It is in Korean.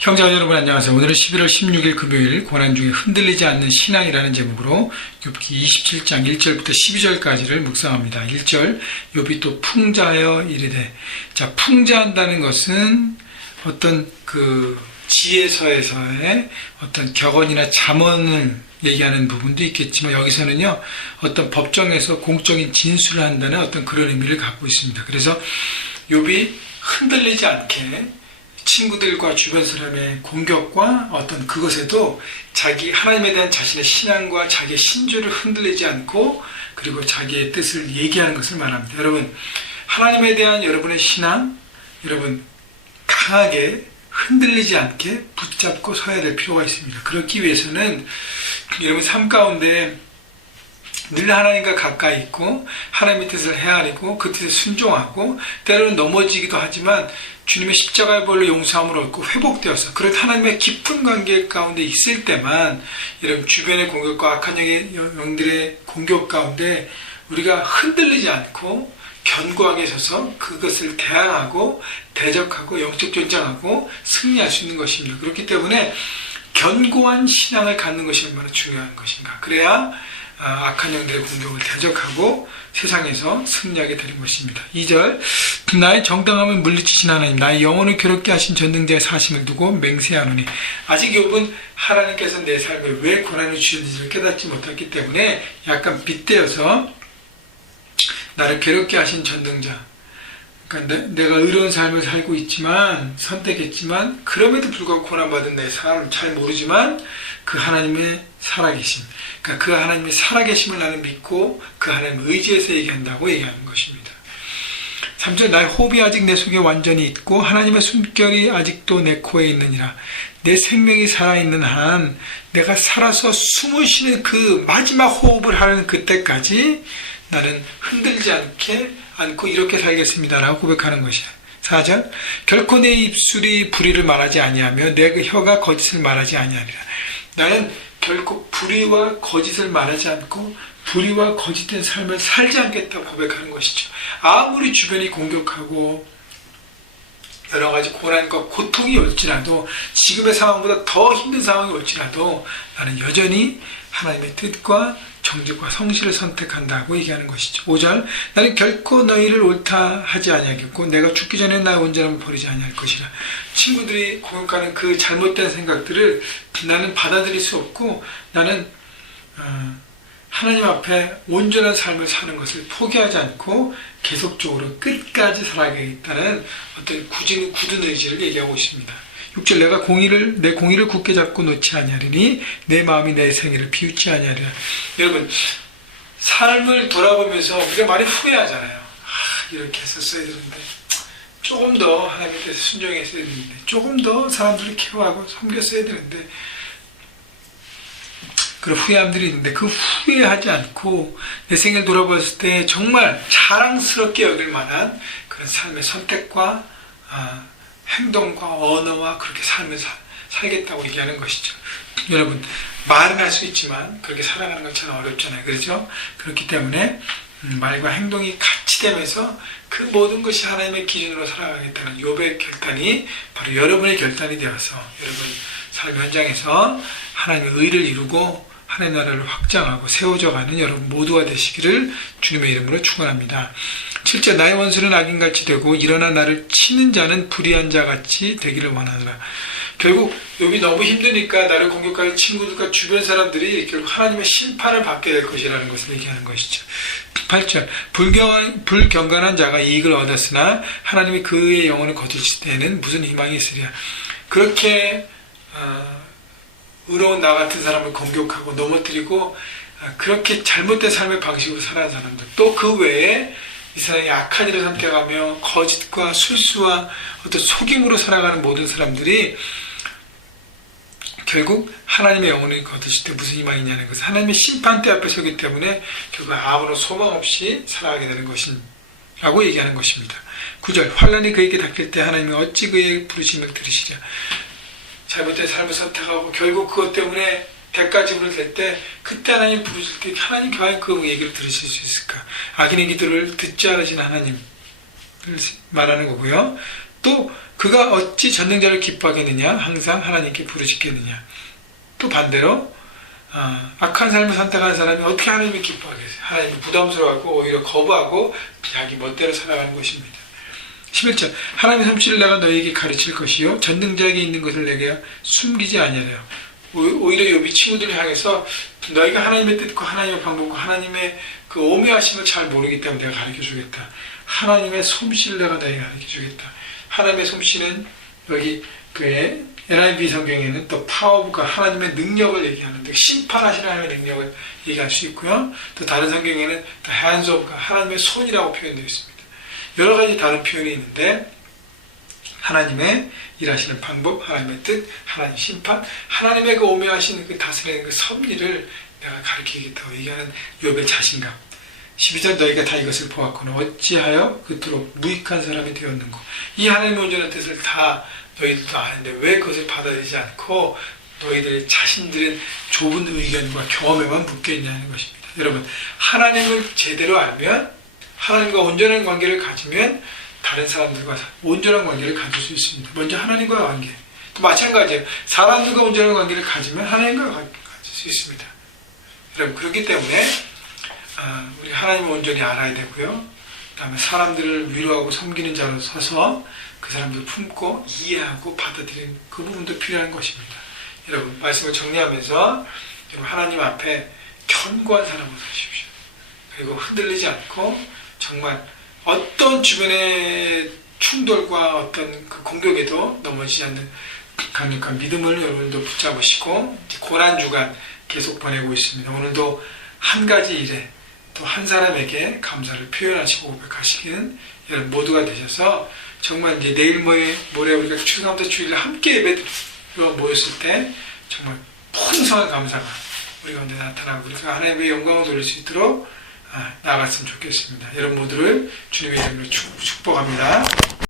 형제자 여러분 안녕하세요. 오늘은 11월 16일 금요일 고난 중에 흔들리지 않는 신앙이라는 제목으로 욥기 27장 1절부터 12절까지를 묵상합니다. 1절 욥이 또 풍자하여 이르되, 자, 풍자한다는 것은 어떤 그 지혜서에서의 어떤 격언이나 잠언을 얘기하는 부분도 있겠지만, 여기서는요 어떤 법정에서 공적인 진술을 한다는 어떤 그런 의미를 갖고 있습니다. 그래서 욥이 흔들리지 않게 친구들과 주변 사람의 공격과 어떤 그것에도 자기 하나님에 대한 자신의 신앙과 자기의 신조를 흔들리지 않고, 그리고 자기의 뜻을 얘기하는 것을 말합니다. 여러분, 하나님에 대한 여러분의 신앙, 여러분 강하게 흔들리지 않게 붙잡고 서야 될 필요가 있습니다. 그렇기 위해서는 여러분 삶 가운데 늘 하나님과 가까이 있고 하나님의 뜻을 헤아리고 그 뜻에 순종하고, 때로는 넘어지기도 하지만 주님의 십자가의 벌로 용서함을 얻고 회복되어서 그런 하나님의 깊은 관계 가운데 있을 때만, 여러분 주변의 공격과 악한 영들의 공격 가운데 우리가 흔들리지 않고 견고하게 서서 그것을 대항하고 대적하고 영적 전쟁하고 승리할 수 있는 것입니다. 그렇기 때문에 견고한 신앙을 갖는 것이 얼마나 중요한 것인가. 그래야 악한 영들의 공격을 대적하고 세상에서 승리하게 되는 것입니다. 2절, 나의 정당함을 물리치신 하나님, 나의 영혼을 괴롭게 하신 전능자의 사심을 두고 맹세하노니. 아직 욥은 하나님께서 내 삶에 왜 고난을 주셨는지를 깨닫지 못했기 때문에 약간 빗대어서 나를 괴롭게 하신 전능자, 그러니까 내가 의로운 삶을 살고 있지만, 선택했지만 그럼에도 불구하고 고난받은 내 삶을 잘 모르지만 그 하나님의 살아계심, 그러니까 그 하나님의 살아계심을 나는 믿고 그 하나님을 의지해서 얘기한다고 얘기하는 것입니다. 3절, 나의 호흡이 아직 내 속에 완전히 있고 하나님의 숨결이 아직도 내 코에 있느니라. 내 생명이 살아있는 한, 내가 살아서 숨을 쉬는 그 마지막 호흡을 하는 그때까지 나는 흔들리지 않고 이렇게 살겠습니다라고 고백하는 것이야. 4절, 결코 내 입술이 불의를 말하지 아니하며 내 혀가 거짓을 말하지 아니하리라. 나는 결코 불의와 거짓을 말하지 않고 불의와 거짓된 삶을 살지 않겠다고 고백하는 것이죠. 아무리 주변이 공격하고 여러 가지 고난과 고통이 올지라도, 지금의 상황보다 더 힘든 상황이 올지라도 나는 여전히 하나님의 뜻과 정직과 성실을 선택한다고 얘기하는 것이죠. 5절, 나는 결코 너희를 옳다 하지 아니하겠고 내가 죽기 전에 나의 온전함을 버리지 아니할 것이라. 친구들이 공격하는 그 잘못된 생각들을 나는 받아들일 수 없고, 나는 하나님 앞에 온전한 삶을 사는 것을 포기하지 않고 계속적으로 끝까지 살아가겠다는 어떤 굳은 의지를 얘기하고 있습니다. 6절, 내가 내 공의를 굳게 잡고 놓지 아니하리니 내 마음이 내 생애를 비웃지 아니하리라. 여러분, 삶을 돌아보면서 우리가 많이 후회하잖아요. 이렇게 했었어야 되는데, 조금 더 하나님의 뜻에 순종했어야 되는데, 조금 더 사람들을 케어하고 섬겼어야 되는데, 그런 후회함들이 있는데, 그 후회하지 않고 내 생애를 돌아봤을 때 정말 자랑스럽게 여길 만한 그런 삶의 선택과 행동과 언어와 그렇게 살면서 살겠다고 얘기하는 것이죠. 여러분, 말은 할 수 있지만 그렇게 살아가는 건 참 어렵잖아요. 그렇죠? 그렇기 때문에 말과 행동이 같이 되면서 그 모든 것이 하나님의 기준으로 살아가겠다는 욥의 결단이 바로 여러분의 결단이 되어서 여러분 삶 현장에서 하나님의 의를 이루고 하나님 나라를 확장하고 세워져가는 여러분 모두가 되시기를 주님의 이름으로 축원합니다. 7절, 나의 원수는 악인같이 되고 일어나 나를 치는 자는 불의한 자같이 되기를 원하노라. 결국 욥이 너무 힘드니까 나를 공격하는 친구들과 주변 사람들이 결국 하나님의 심판을 받게 될 것이라는 것을 얘기하는 것이죠. 8절, 불경건한 자가 이익을 얻었으나 하나님이 그의 영혼을 거두실 때에는 무슨 희망이 있으랴. 그렇게 의로운 나 같은 사람을 공격하고 넘어뜨리고 그렇게 잘못된 삶의 방식으로 살아가는 사람들, 또 그 외에 이 세상에 악한 일을 선택하며 거짓과 술수와 어떤 속임으로 살아가는 모든 사람들이 결국 하나님의 영혼을 거두실 때 무슨 희망이냐는 것은 하나님의 심판대 앞에 서기 때문에 결국 아무런 소망 없이 살아가게 되는 것이라고 얘기하는 것입니다. 9절, 환난이 그에게 닥칠 때 하나님이 어찌 그의 부르심을 들으시랴. 잘못된 삶을 선택하고 결국 그것 때문에 대가 지불을 될 때, 그때 하나님 부르실 때 하나님 과연 그 얘기를 들으실 수 있을까? 악인의 기도를 듣지 않으신 하나님 말하는 거고요. 또 그가 어찌 전능자를 기뻐하겠느냐? 항상 하나님께 부르짖겠느냐? 또 반대로 악한 삶을 선택하는 사람이 어떻게 하나님을 기뻐하겠어요? 하나님이 부담스러워하고 오히려 거부하고 자기 멋대로 살아가는 것입니다. 11절 하나님의 솜씨를 내가 너희에게 가르칠 것이요 전능자에게 있는 것을 내게 숨기지 아니하래요. 오히려 욥이 친구들을 향해서 너희가 하나님의 뜻과 하나님의 방법과 하나님의 그 오묘하심을 잘 모르기 때문에 내가 가르쳐주겠다. 하나님의 솜씨를 내가 너희에게 가르쳐주겠다. 하나님의 솜씨는 여기 그 NIV 성경에는 또 파워가 하나님의 능력을 얘기하는데 심판하시는 하나님의 능력을 얘기할 수 있고요. 또 다른 성경에는 또 hands of가 하나님의 손이라고 표현되어 있습니다. 여러 가지 다른 표현이 있는데 하나님의 일하시는 방법, 하나님의 뜻, 하나님의 심판, 하나님의 그 오묘하신 그 다스리는 그 섭리를 내가 가르치겠다고 얘기하는 욥의 자신감. 12절 너희가 다 이것을 보았거늘 어찌하여 그토록 무익한 사람이 되었는고. 이 하나님의 온전한 뜻을 다 너희들도 아는데 왜 그것을 받아들이지 않고 너희들의 자신들은 좁은 의견과 경험에만 묶여있냐는 것입니다. 여러분 하나님을 제대로 알면 하나님과 온전한 관계를 가지면 다른 사람들과 온전한 관계를 가질 수 있습니다. 먼저 하나님과 관계. 또 마찬가지예요. 사람들과 온전한 관계를 가지면 하나님과 가질 수 있습니다. 여러분 그렇기 때문에 우리 하나님을 온전히 알아야 되고요. 그 다음에 사람들을 위로하고 섬기는 자로 서서 그 사람들을 품고 이해하고 받아들이는 그 부분도 필요한 것입니다. 여러분 말씀을 정리하면서 여러분 하나님 앞에 견고한 사람으로 사십시오. 그리고 흔들리지 않고 정말 어떤 주변의 충돌과 어떤 그 공격에도 넘어지지 않는 강력한 믿음을 여러분도 붙잡으시고 고난주간 계속 보내고 있습니다. 오늘도 한 가지 일에 또 한 사람에게 감사를 표현하시고 고백하시기는 여러분 모두가 되셔서 정말 이제 내일 모레 우리가 추수감사 주일을 함께 예배드리러 모였을 때 정말 풍성한 감사가 우리 가운데 나타나고 우리가 하나님의 영광을 돌릴 수 있도록 나아갔으면 좋겠습니다. 여러분 모두를 주님의 이름으로 축복합니다.